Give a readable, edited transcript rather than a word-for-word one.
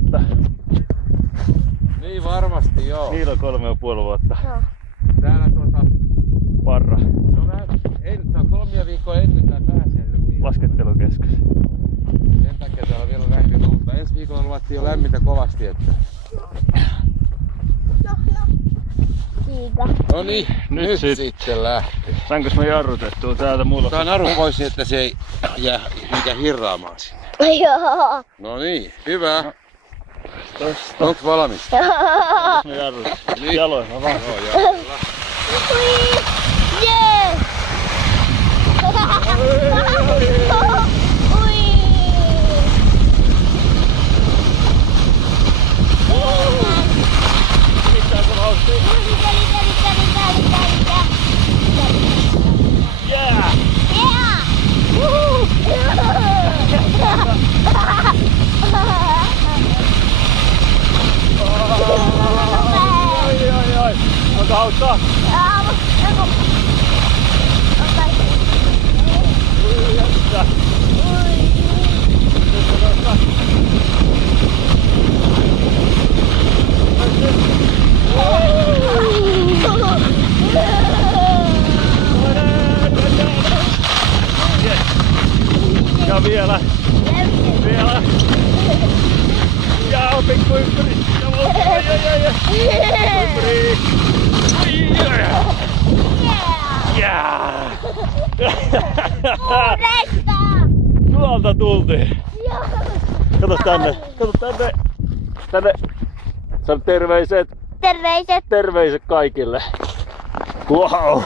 vuotta. Niin varmasti joo. Niillä on 3,5 vuotta. Joo. Täällä Parra. no vähän, tää on 3 viikkoa ennen tää pääsee. Laskettelukeskus. Sen takia täällä on vielä näin lunta. Ensi viikolla luvattiin jo lämmintä kovasti, että... No. Kiika. No niin, nyt sitten lähtee. Saanko mä jarrutettua täältä mulla? Otetaan naru pois niin, että se ei jää mikä hirraamaan sinne. Joo. No niin, hyvä. Tosta. Onks valmis? Mä jarrutin. Niin. Jaloin mä vaan. Joo. Ui. Jee. Ui. Mitään kun hauski. Jää! Ai. Onko hauskaa? Jättä. Ja vielä. Ja pikku ympäri. Ympäri. Jää. Tuolta tultiin. Kato tänne. Tänne. Sano terveiset. Terveiset. Terveiset kaikille. Wow.